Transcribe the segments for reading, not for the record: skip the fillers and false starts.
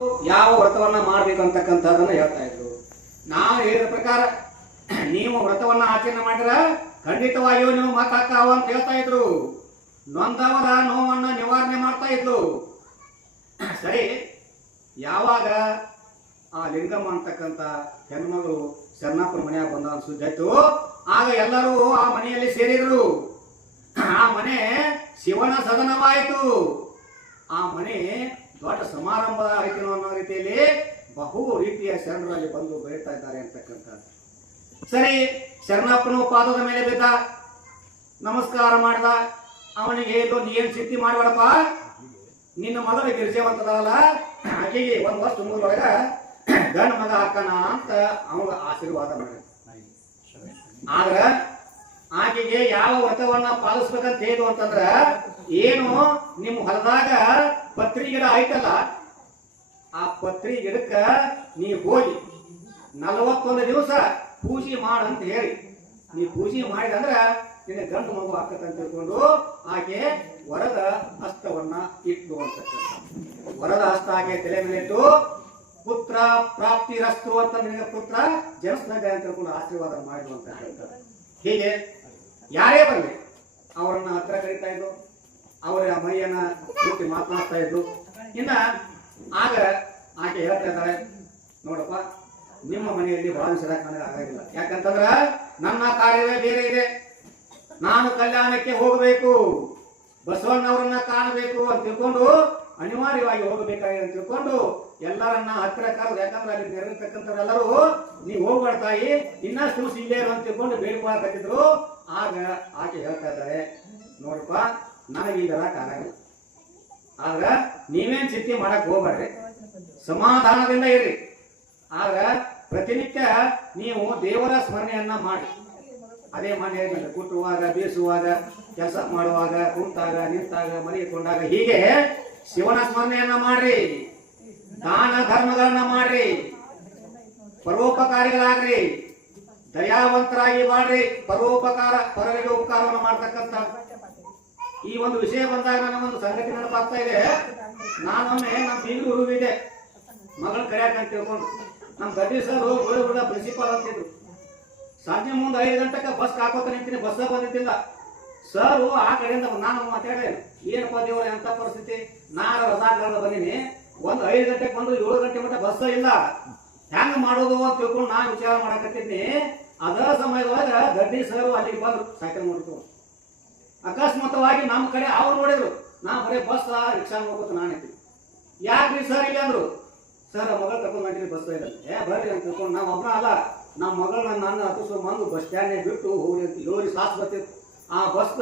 ಯಾವ ವ್ರತವನ್ನ ಮಾಡಬೇಕು ಅಂತಕ್ಕಂಥದ್ದನ್ನ ಹೇಳ್ತಾ ಇದ್ರು. ನಾವು ಹೇಳಿದ ಪ್ರಕಾರ ನೀವು ವ್ರತವನ್ನ ಆಚರಣೆ ಮಾಡಿದ್ರ ಖಂಡಿತವಾಗಿಯೂ ನೀವು ಮಕ್ಕಳಕ್ಕಾವ ಅಂತ ಹೇಳ್ತಾ ಇದ್ರು. ನೊಂದವರ ನೋವನ್ನ ನಿವಾರಣೆ ಮಾಡ್ತಾ ಇದ್ರು. ಸರಿ, ಯಾವಾಗ ಆ ಲಿಂಗಮ್ಮ ಅಂತಕ್ಕಂಥ ಹೆಣ್ಮಗಳು ಶರಣಪ್ಪನ ಮನೆಯಾಗ ಬಂದ ಸುದ್ದಾಯ್ತು, ಆಗ ಎಲ್ಲರೂ ಆ ಮನೆಯಲ್ಲಿ ಸೇರಿದ್ರು. ಆ ಮನೆ ಶಿವನ ಸದನವಾಯಿತು. ಆ ಮನೆ ದೊಡ್ಡ ಸಮಾರಂಭ ಆಯ್ತು ಅನ್ನೋ ರೀತಿಯಲ್ಲಿ ಬಹು ರೀತಿಯ ಶರಣರಲ್ಲಿ ಬಂದು ಬೆಳೀತಾ ಇದ್ದಾರೆ ಅಂತಕ್ಕಂಥದ್ದು. ಸರಿ, ಶರಣಪ್ಪನು ಪಾದದ ಮೇಲೆ ಬಿದ್ದ, ನಮಸ್ಕಾರ ಮಾಡಿದ. ಅವನಿಗೆ ನೀನ್ ಚಿಂತೆ ಮಾಡಬೇಡಪ್ಪ, ನಿನ್ನ ಮಗಳು ಗಿರಿಜೆವಂತದಲ್ಲ, ಆಕೆಗೆ ಒಂದು ವರ್ಷ ಮುಂದೊಳಗ ಗಂಡ ಮಗ ಹಾಕಣ ಅಂತ ಅವಾಗ ಆಶೀರ್ವಾದ ಮಾಡಿದ. ಆದ್ರ ಆಕೆಗೆ ಯಾವ ವ್ರತವನ್ನ ಪಾಲಿಸ್ಬೇಕಂತ ಹೇಳು ಅಂತಂದ್ರ, ಏನು ನಿಮ್ಮ ಹೊಲದಾಗ ಪತ್ರಿ ಗಿಡ ಆಯ್ತಲ್ಲ, ಆ ಪತ್ರಿ ಗಿಡಕ್ಕ ನೀ ಹೋಗಿ 41 ದಿವಸ ಪೂಜೆ ಮಾಡಂತ ಹೇಳಿ, ನೀ ಪೂಜೆ ಮಾಡಿದಂದ್ರ ನಿನ್ನ ಗಂಡು ಮಗು ಹಾಕತ್ತಂತ ತಿಳ್ಕೊಂಡು ಆಕೆ ವರದ ಹಸ್ತವನ್ನ ಇಟ್ಟು ಅಂತಕ್ಕಂಥ. ವರದ ಹಸ್ತ ಆಕೆ ತಲೆ ಮೇಲೆ ಇಟ್ಟು ಪುತ್ರ ಪ್ರಾಪ್ತಿ ರಸ್ತು ಅಂತ ನಿನಗೆ ಪುತ್ರ ಜನಿಸ್ನಾಗ ಅಂತ ತಿಳ್ಕೊಂಡು ಆಶೀರ್ವಾದ ಮಾಡಿದ್ರು ಅಂತಕ್ಕಂಥ. ಹೀಗೆ ಯಾರೇ ಬರಲಿ ಅವರನ್ನ ಹತ್ರ ಕರೀತಾ ಇದ್ರು, ಅವರ ಮೈಯನ್ನ ಕೂತಿ ಮಾತನಾಡ್ತಾ ಇದ್ರು. ಇನ್ನ ಆಗ ಆಕೆ ಹೇಳ್ತಾ ಇದ್ದಾಳೆ, ನೋಡಪ್ಪ ನಿಮ್ಮ ಮನೆಯಲ್ಲಿ ಭಾವಿಸೋದಕ್ಕೆ ನನಗೆ ಆಗಿಲ್ಲ. ಯಾಕಂತಂದ್ರ ನನ್ನ ಕಾರ್ಯವೇ ಬೇರೆ ಇದೆ. ನಾನು ಕಲ್ಯಾಣಕ್ಕೆ ಹೋಗಬೇಕು, ಬಸವಣ್ಣವರನ್ನ ಕಾಣಬೇಕು ಅಂತ ತಿಳ್ಕೊಂಡು ಅನಿವಾರ್ಯವಾಗಿ ಹೋಗಬೇಕಾಗಿದೆ ಅಂತ ತಿಳ್ಕೊಂಡು ಎಲ್ಲರನ್ನ ಹತ್ತಿರ ಕರೆದು, ಯಾಕಂದ್ರೆ ಅಲ್ಲಿ ನೆರವೇರ್ತಕ್ಕಂಥವ್ರೆಲ್ಲರೂ ನೀವು ಹೋಗ್ಬಾರ್ತಾಯಿ ಇನ್ನಷ್ಟು ಸಿಂಗೇರು ಅಂತ ತಿಳ್ಕೊಂಡು ಬೇಡ್ಕೊಳಕತ್ತಿದ್ರು. ಆಗ ಆಕೆ ಹೇಳ್ತಾ ಇದ್ದಾರೆ, ನೋಡಪ್ಪ ನನಗೆ ಈಗ ಆಗಲ್ಲ, ಆಗ ನೀವೇನ್ ಚಿಂತೆ ಮಾಡಕ್ ಹೋಗ್ಬೇಡ್ರಿ, ಸಮಾಧಾನದಿಂದ ಇರ್ರಿ. ಆಗ ಪ್ರತಿನಿತ್ಯ ನೀವು ದೇವರ ಸ್ಮರಣೆಯನ್ನ ಮಾಡಿ, ಅದೇ ಮನೆ ಕುಟ್ಟುವಾಗ, ಬೀಸುವಾಗ, ಕೆಲಸ ಮಾಡುವಾಗ, ಕುಂತಾಗ, ನಿಂತಾಗ, ಮಲಗಿಕೊಂಡಾಗ ಹೀಗೆ ಶಿವನ ಸ್ಮರಣೆಯನ್ನ ಮಾಡ್ರಿ, ದಾನ ಧರ್ಮಗಳನ್ನ ಮಾಡ್ರಿ, ಪರೋಪಕಾರಿಗಳಾಗ್ರಿ, ದಯಾವಂತರಾಗಿ ಮಾಡ್ರಿ. ಪರೋಪಕಾರ, ಪರರಿಗೆ ಉಪಕಾರವನ್ನು ಮಾಡ್ತಕ್ಕಂಥ ಈ ಒಂದು ವಿಷಯ ಬಂದಾಗ ನನಗೊಂದು ಸಂಗತಿ ನೆನಪಾಗ್ತಾ ಇದೆ. ನಾನೊಮ್ಮೆ ನಮ್ಮ ಬೀಗರು ಹುಡುಗಿದೆ ಮಗಳ ಕರೆಯಾಕಂತ ತಿಳ್ಕೊಂಡು ನಮ್ಮ ಗಡ್ಡಿ ಸರ್ ಗೋಳಿಗುಡ ಪ್ರಿನ್ಸಿಪಾಲ್ ಅಂತಿದ್ರು. ಸಂಜೆ ಮುಂದೆ 5 ಗಂಟೆಗೆ ಬಸ್ ಹಾಕೋತ ನಿಂತೀನಿ, ಬಸ್ ಬಂದಿದ್ದಿಲ್ಲ. ಸರ್ ಆ ಕಡೆಯಿಂದ ನಾನು ಮಾತಾಡೇ, ಏನಪ್ಪ ದೇವ್ರ ಎಂತ ಪರಿಸ್ಥಿತಿ, ನಾನು ರಜಾಗಳ ಬಂದೀನಿ, ಒಂದು 5 ಗಂಟೆಗೆ ಬಂದು 7 ಗಂಟೆ ಮಟ್ಟ ಬಸ್ ಇಲ್ಲ, ಹೆಂಗ ಮಾಡೋದು ಅಂತ ತಿಳ್ಕೊಂಡು ನಾನು ವಿಚಾರ ಮಾಡಕತ್ತಿದ್ನಿ. ಅದ ಸಮಯದೊಳಗ ಗಡ್ಡಿ ಸರ್ ಅಲ್ಲಿಗೆ ಬಂದ್ರು ಸೈಕಲ್ ಮಾಡ್ತು. ಅಕಸ್ಮಾತ್ವಾಗಿ ನಮ್ಮ ಕಡೆ ಅವ್ರು ನೋಡಿದ್ರು, ನಾ ಬರೀ ಬಸ್ ರಿಕ್ಷಾ ಹೋಗ್ಬೇಕು ನಾನು ಐತಿ. ಯಾಕ್ರಿ ಸರ್ ಇಲ್ಲ ಅಂದ್ರು. ಸರ್ ಮಗಳು ಕರ್ಕೊಂಡು ಮಾಡಿರಿ ಬಸ್ ಇಲ್ಲ. ಬರ್ರಿ ಅಂತ ತಿಳ್ಕೊಂಡು ನಾವು ಒಬ್ಬರ ಅಲ್ಲ, ನಮ್ಮ ಮಗಳನ್ನ ನನ್ನ ಹತ್ತಿಸ ಬಂದು ಬಸ್ ಸ್ಟ್ಯಾಂಡ್ ಬಿಟ್ಟು ಹೋಗಿ ಅಂತ 7 ತಾಸು ಬರ್ತಿತ್ತು. ಆ ಬಸ್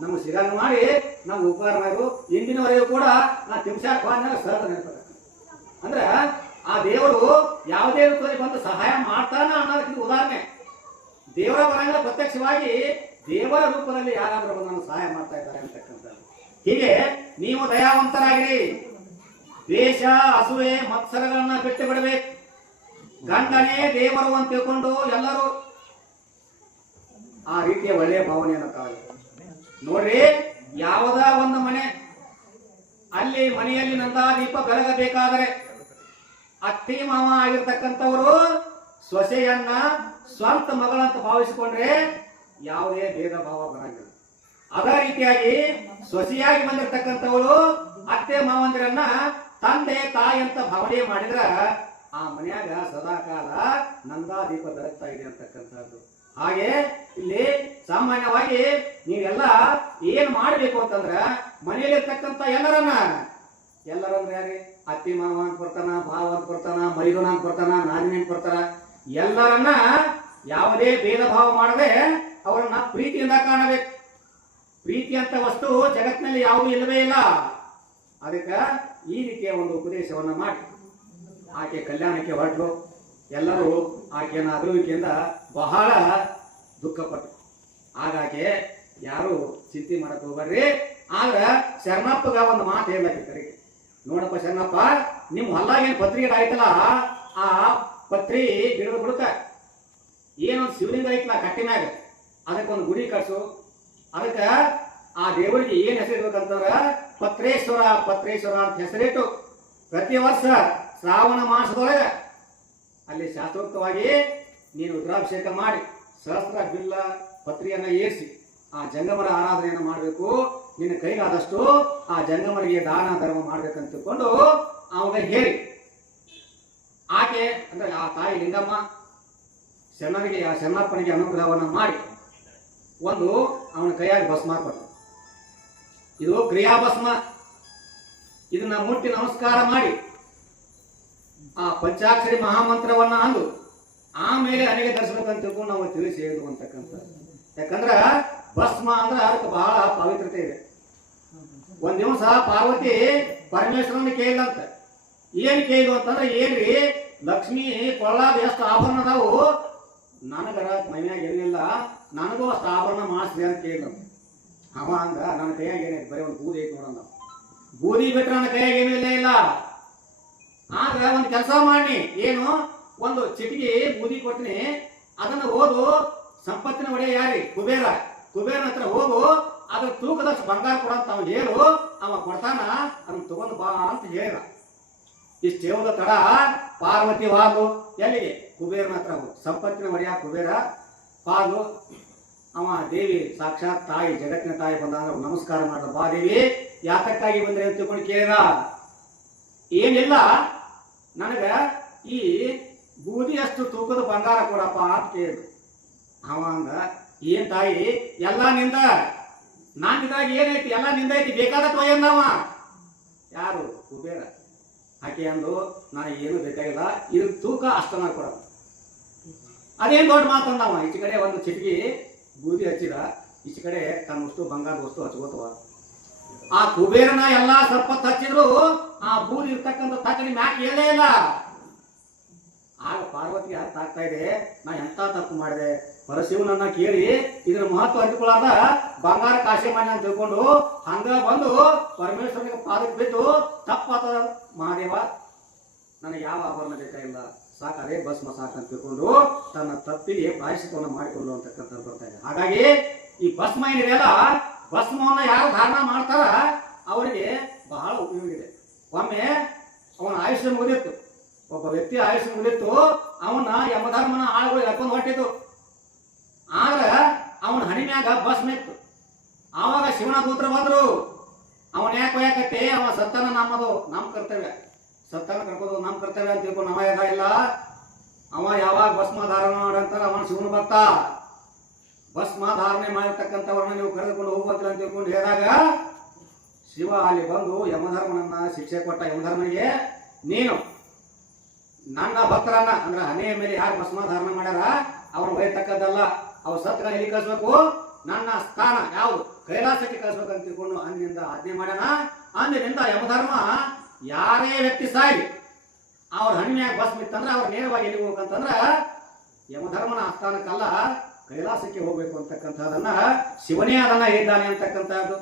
ನಮ್ಗೆ ಸಿಗಂಗ್ ಮಾಡಿ ನಮ್ಗೆ ಉಪಕಾರ ಮಾಡಿದ್ರು. ಇಂದಿನವರೆಗೂ ಕೂಡ ನಾ ತಿಮ್ಸಾಕ್ ಸರ್ ನೆನಪಾಗ. ಅಂದ್ರ ಆ ದೇವರು ಯಾವುದೇ ರೂಪದಲ್ಲಿ ಬಂದು ಸಹಾಯ ಮಾಡ್ತಾನ ಅನ್ನೋದಕ್ಕೆ ಉದಾಹರಣೆ. ದೇವರ ಬರಂಗ ಪ್ರತ್ಯಕ್ಷವಾಗಿ ದೇವರ ರೂಪದಲ್ಲಿ ಯಾರಾದ್ರೂ ಬಂದು ಸಹಾಯ ಮಾಡ್ತಾ ಇದ್ದಾರೆ ಅಂತಕ್ಕಂಥದ್ದು. ಹೀಗೆ ನೀವು ದಯಾವಂತರಾಗಿರಿ, ದ್ವೇಷ, ಅಸೂಯೆ, ಮತ್ಸರಗಳನ್ನ ಬಿಟ್ಟು ಬಿಡಬೇಕು. ಗಂಡನೇ ದೇವರು ಅಂತ ತಿಳ್ಕೊಂಡು ಎಲ್ಲರೂ ಆ ರೀತಿಯ ಒಳ್ಳೆಯ ಭಾವನೆಯನ್ನು ತಾಳಿ ನೋಡ್ರಿ. ಯಾವುದ ಒಂದು ಮನೆ ಅಲ್ಲಿ ಮನೆಯಲ್ಲಿ ನಂದಾದೀಪ ಬೆಳಗಬೇಕಾದರೆ ಅತ್ತಿ ಮಾವ ಆಗಿರ್ತಕ್ಕಂಥವರು ಸೊಸೆಯನ್ನ ಸ್ವಂತ ಮಗಳಂತ ಭಾವಿಸಿಕೊಂಡ್ರೆ ಯಾವುದೇ ಭೇದ ಭಾವ ಬರಂಗಿಲ್ಲ. ಅದೇ ರೀತಿಯಾಗಿ ಸೊಸೆಯಾಗಿ ಬಂದಿರತಕ್ಕಂಥವರು ಅತ್ತೆ ಮಾವಂದಿರನ್ನ ತಂದೆ ತಾಯಿ ಅಂತ ಭಾವನೆ ಮಾಡಿದ್ರ ಆ ಮನೆಯಾಗ ಸದಾಕಾಲ ನಂದಾದೀಪ ಬೆಳಗ್ತಾ ಇದೆ ಅಂತಕ್ಕಂಥದ್ದು. ಹಾಗೆ ಇಲ್ಲಿ ಸಾಮಾನ್ಯವಾಗಿ ನೀವೆಲ್ಲ ಏನ್ ಮಾಡ್ಬೇಕು ಅಂತಂದ್ರ ಮನೆಯಲ್ಲಿರ್ತಕ್ಕಂಥ ಎಲ್ಲರಂದ್ರೆ ಯಾರಿ, ಅತ್ತಿ ಮಾವ ಅಂತ ಬರ್ತಾನ, ಭಾವ ಅಂತ ಬರ್ತಾನ, ಮೈದುನ ಅಂತ ಬರ್ತಾನ, ನಾದಿನ ಅಂತ ಬರ್ತಾರ, ಎಲ್ಲರನ್ನ ಯಾವುದೇ ಭೇದ ಭಾವ ಮಾಡದೆ ಅವರನ್ನ ಪ್ರೀತಿಯಿಂದ ಕಾಣಬೇಕು. ಪ್ರೀತಿ ಅಂತ ವಸ್ತು ಜಗತ್ತಿನಲ್ಲಿ ಯಾವುದೂ ಇಲ್ಲವೇ ಇಲ್ಲ. ಅದಕ್ಕೆ ಈ ರೀತಿಯ ಒಂದು ಉಪದೇಶವನ್ನ ಮಾಡಿ ಆಕೆ ಕಲ್ಯಾಣಕ್ಕೆ ಹೊರಟರು. ಎಲ್ಲರೂ ಆಕೆಯ ಅಗಲುವಿಕೆಯಿಂದ ಬಹಳ ದುಃಖಪಟ್ಟರು. ಹಾಗಾಗಿ ಯಾರು ಚಿಂತೆ ಮಾಡಕ್ ಹೋಗ್ಬರ್ರಿ. ಆದ್ರ ಶರಣಪ್ಪಗ ಒಂದು ಮಾತು ಹೇಳ್ಬೇಕಿತ್ತು, ನೋಡಪ್ಪ ಶರಣಪ್ಪ, ನಿಮ್ ಹೊಲ್ದಾಗ ಏನ್ ಪತ್ರಿ ಗಿಡ ಆಯ್ತಲ್ಲ, ಆ ಪತ್ರಿ ಗಿಡದ ಬುಡಕ ಏನೊಂದು ಶಿವಲಿಂಗ ಐತಲ್ಲ ಕಟ್ಟಿನಾಗ, ಅದಕ್ಕೊಂದು ಗುಡಿ ಕಟ್ಸು. ಅದಕ್ಕೆ ಆ ದೇವರಿಗೆ ಏನ್ ಹೆಸರಿರ್ಬೇಕಂತಂದ್ರ ಪತ್ರೇಶ್ವರ ಪತ್ರೇಶ್ವರ ಅಂತ ಹೆಸರಿಟ್ಟು ಪ್ರತಿ ವರ್ಷ ಶ್ರಾವಣ ಮಾಸದೊಳಗ ಅಲ್ಲಿ ಶಾಸ್ತ್ರೋಕ್ತವಾಗಿ ನೀನು ರುದ್ರಾಭಿಷೇಕ ಮಾಡಿ ಸಹಸ್ರ ಬಿಲ್ಲ ಪತ್ರಿಯನ್ನ ಏರಿಸಿ ಆ ಜಂಗಮರ ಆರಾಧನೆಯನ್ನು ಮಾಡಬೇಕು. ನಿನ್ನ ಕೈಗಾದಷ್ಟು ಆ ಜಂಗಮರಿಗೆ ದಾನ ಧರ್ಮ ಮಾಡ್ಬೇಕಂತ ತಿಳ್ಕೊಂಡು ಅವಾಗ ಹೇಳಿ ಆಕೆ ಅಂದ್ರೆ ಆ ತಾಯಿ ಲಿಂಗಮ್ಮ ಶರಣರಿಗೆ ಆ ಶರಣಪ್ಪನಿಗೆ ಅನುಗ್ರಹವನ್ನು ಮಾಡಿ ಒಂದು ಅವನ ಕೈಯಾಗಿ ಭಸ್ಮ ಕೊಟ್ಟು, ಇದು ಕ್ರಿಯಾ ಭಸ್ಮ, ಇದನ್ನ ಮುಟ್ಟಿ ನಮಸ್ಕಾರ ಮಾಡಿ ಆ ಪಂಚಾಕ್ಷರಿ ಮಹಾಮಂತ್ರವನ್ನ ಅಂದು ಆಮೇಲೆ ಅನೆಗೆ ಧರಿಸ್ಬೇಕಂತ ತಿಳ್ಕೊಂಡು ನಾವು ತಿಳಿಸಿ ಹೇಳುದು ಅಂತಕ್ಕಂಥ. ಯಾಕಂದ್ರ ಭಸ್ಮ ಅಂದ್ರೆ ಅದಕ್ಕೆ ಬಹಳ ಪವಿತ್ರತೆ ಇದೆ. ಒಂದ್ ದಿವಸ ಪಾರ್ವತಿ ಪರಮೇಶ್ವರನ ಕೇಳಿದಂತ, ಏನ್ ಕೇಳಿದ್ವು ಅಂತಂದ್ರೆ, ಏನ್ರಿ ಲಕ್ಷ್ಮಿ ಕೊಳ್ಳಾದ ಎಷ್ಟು ಆಭರಣ ಅದಾವು, ನನಗರ ಮೈಯಾಗ ಏನಿಲ್ಲ, ನನಗೂ ಅಷ್ಟು ಆಭರಣ ಮಾಡಿಸ್ರಿ ಅಂತ ಕೇಳಿದಂತ. ಅವ ಅಂದ, ನನ್ನ ಕೈಯಾಗ ಏನೈತಿ, ಬರೀ ಒಂದು ಬೂದಿ ಐತಿ ನೋಡಂದ. ಬೂದಿ ಬಿಟ್ರೆ ನನ್ನ ಕೈಯಾಗ ಏನೂ ಇಲ್ಲ. ಆದ್ರೆ ಒಂದು ಕೆಲಸ ಮಾಡಿ, ಏನು ಒಂದು ಚಿಟಿಕಿ ಬೂದಿ ಕೊಟ್ಟಿನಿ, ಅದನ್ನ ಓದು ಸಂಪತ್ತಿನ ಒಡೆಯ ಯಾರಿ ಕುಬೇರನ ಹತ್ರ ಹೋಗು, ಅದ್ರ ತೂಕದಷ್ಟು ಬಂಗಾರ ಕೊಡಂತ ಅವ ಹೇಳು, ಅವ ಕೊಡ್ತಾನ, ಅದನ್ನ ತಗೊಂಡು ಬಾ ಅಂತ ಹೇಳಿದ. ಇಷ್ಟು ಹೇಳದ ತಡ ಪಾರ್ವತಿ ವಾಗು ಎಲ್ಲಿಗೆ ಕುಬೇರನ ಹತ್ರ ಹೋಗು, ಸಂಪತ್ತಿನ ಒಡೆಯ ಕುಬೇರ ಪಾಲು. ಅವ ದೇವಿ ಸಾಕ್ಷಾತ್ ತಾಯಿ, ಜಗತ್ತಿನ ತಾಯಿ ಬಂದಾಗ ನಮಸ್ಕಾರ ಮಾಡಿದ, ಬಾ ದೇವಿ ಯಾತಕ್ಕಾಗಿ ಬಂದ್ರೆ ಅಂತ ತಿಳ್ಕೊಂಡು ಕೇಳಿದ. ಏನಿಲ್ಲ, ನನಗ ಈ ಬೂದಿ ಅಷ್ಟು ತೂಕದ ಬಂಗಾರ ಕೊಡಪ್ಪ ಅಂತ ಕೇಳಿದ್ರು. ಅವ ಅಂದ, ಏನ್ ತಾಯಿ ಎಲ್ಲ ನಿಂದ, ನಾನ್ ಇದ್ರಾಗ ಏನೈತಿ, ಎಲ್ಲ ನಿಂದೈತಿ, ಬೇಕಾದತ್ ಒಯ್ಯಂದವ. ಯಾರು? ಕುಬೇರ. ಆಕೆ ಅಂದು, ನಾ ಏನು ಬೇಕಾಗಿಲ್ಲ, ಇದ್ರ ತೂಕ ಅಷ್ಟನ ಕೊಡ. ಅದೇನ್ ದೊಡ್ಡ ಮಾತಂದವ. ಈಚೆ ಕಡೆ ಒಂದು ಚಿಟಕಿ ಬೂದಿ ಹಚ್ಚಿದ, ಈಚೆ ಕಡೆ ತನ್ನ ವಸ್ತು ಬಂಗಾರದ ವಸ್ತು ಹಚ್ಕೋತವ. ಆ ಕುಬೇರನ ಎಲ್ಲಾ ಸಂಪತ್ತು ಹಚ್ಚಿದ್ರು ಆ ಬೂದಿ ಇರ್ತಕ್ಕಂಥ ತಕ್ಕನಿ ಮ್ಯಾಕ್ ಎಲ್ಲೇ ಇಲ್ಲ. ಆಗ ಪಾರ್ವತಿಗೆ ಅರ್ಥ ಆಗ್ತಾ ಇದೆ, ನಾ ಎಂತ ತಪ್ಪು ಮಾಡಿದೆ, ಪರಶಿವನನ್ನ ಕೇಳಿ ಇದ್ರ ಮಹತ್ವ ಅರಿತುಕೊಳ್ಳಾದ ಬಂಗಾರ ಕಾಶಿ ಮಾಡಿ ಅಂತ ತಿಳ್ಕೊಂಡು ಹಂಗ ಬಂದು ಪರಮೇಶ್ವರನಿಗೆ ಪಾದಕ್ಕೆ ಬಿದ್ದು ತಪ್ಪಾತದ ಮಹಾದೇವ, ನನಗೆ ಯಾವ ಆಭರಣ ಬೇಕಾಗಿಲ್ಲ, ಸಾಕು ಅದೇ ಭಸ್ಮ ಸಾಕಂತ ತಿಳ್ಕೊಂಡು ತನ್ನ ತಪ್ಪಿಗೆ ಪ್ರಾಯಶ್ಚಿತ್ತವನ್ನು ಮಾಡಿಕೊಂಡು ಅಂತಕ್ಕಂಥದ್ದು ಬರ್ತಾ ಇದೆ. ಹಾಗಾಗಿ ಈ ಭಸ್ಮ ಏನಿದೆಯಲ್ಲ, ಭಸ್ಮವನ್ನ ಯಾರು ಧಾರಣ ಮಾಡ್ತಾರ ಅವರಿಗೆ ಬಹಳ ಉಪಯೋಗ ಇದೆ. ಒಮ್ಮೆ ಅವನ ಆಯುಷ್ಯ ಮುಗಿದಿತ್ತು, ಒಬ್ಬ ವ್ಯಕ್ತಿ ಆಯುಷ್ಯ ಮುಗಿದಿತ್ತು, ಅವನ ಯಮಧರ್ಮನ ಆಳುಗಳು ಎಳ್ಕೊಂಡು ಹೊಟ್ಟಿತ್ತು. ಆದ್ರ ಅವನ ಹಣಿಮ್ಯಾಗ ಭಸ್ಮ ಇತ್ತು. ಆವಾಗ ಶಿವನ ದೂತ್ರ ಬಂದ್ರು, ಅವನ ಯಾಕೆ ಒಯ್ಯಾಕತ್ತೆ, ಅವ ಸತ್ತನ ನಮ್ಮದು ನಮ್ಮ ಕರ್ತವ್ಯ, ಸತ್ತನ ಕರ್ಕೋದು ನಮ್ಮ ಕರ್ತವ್ಯ ಅಂತ ತಿಳ್ಕೊಂಡು ಅವ ಇಲ್ಲ. ಅವ ಯಾವಾಗ ಭಸ್ಮ ಧಾರಣ ಮಾಡಂತಾರ ಅವನ ಶಿವನ ಭಕ್ತ. ಭಸ್ಮ ಧಾರಣೆ ಮಾಡಿರ್ತಕ್ಕಂಥವ್ರನ್ನ ನೀವು ಕರೆದುಕೊಂಡು ಹೋಗ್ಬೇಕಿಲ್ಲ ಅಂತ ತಿಳ್ಕೊಂಡು ಹೇಳಿದಾಗ ಶಿವ ಅಲ್ಲಿ ಬಂದು ಯಮಧರ್ಮನನ್ನ ಶಿಕ್ಷೆ ಕೊಟ್ಟ. ಯಮಧರ್ಮನಿಗೆ, ನೀನು ನನ್ನ ಭಕ್ತರನ್ನ ಅಂದ್ರೆ ಹಣೆಯ ಮೇಲೆ ಯಾರು ಭಸ್ಮ ಧಾರಣ ಮಾಡ್ಯಾರ ಅವ್ರನ್ನ ಒಯ್ಯತಕ್ಕದ್ದಲ್ಲ, ಅವ್ರು ಸತ್ಗಳ ಎಲ್ಲಿ ಕಳಿಸ್ಬೇಕು, ನನ್ನ ಸ್ಥಾನ ಯಾವುದು ಕೈಲಾಸಕ್ಕೆ ಕಳಿಸ್ಬೇಕಂತ ತಿಳ್ಕೊಂಡು ಅಂದಿನಿಂದ ಆಜ್ಞೆ ಮಾಡ್ಯಾನ. ಅಂದಿನಿಂದ ಯಮಧರ್ಮ ಯಾರೇ ವ್ಯಕ್ತಿ ಸಾಯಿ ಅವ್ರ ಹಣ್ಣಿನ್ಯಾಗ ಭಸ್ಮ ಇತ್ತಂದ್ರೆ ಅವ್ರು ನೇರವಾಗಿ ಎಲ್ಲಿಗೆ ಹೋಗ್ಬೇಕಂತಂದ್ರ ಯಮಧರ್ಮನ ಆಸ್ಥಾನಕ್ಕಲ್ಲ, ಕೈಲಾಸಕ್ಕೆ ಹೋಗ್ಬೇಕು ಅಂತಕ್ಕಂಥದನ್ನ ಶಿವನೇ ಅದನ್ನ ಹೇಳಿದ್ದಾನೆ ಅಂತಕ್ಕಂಥದ್ದು.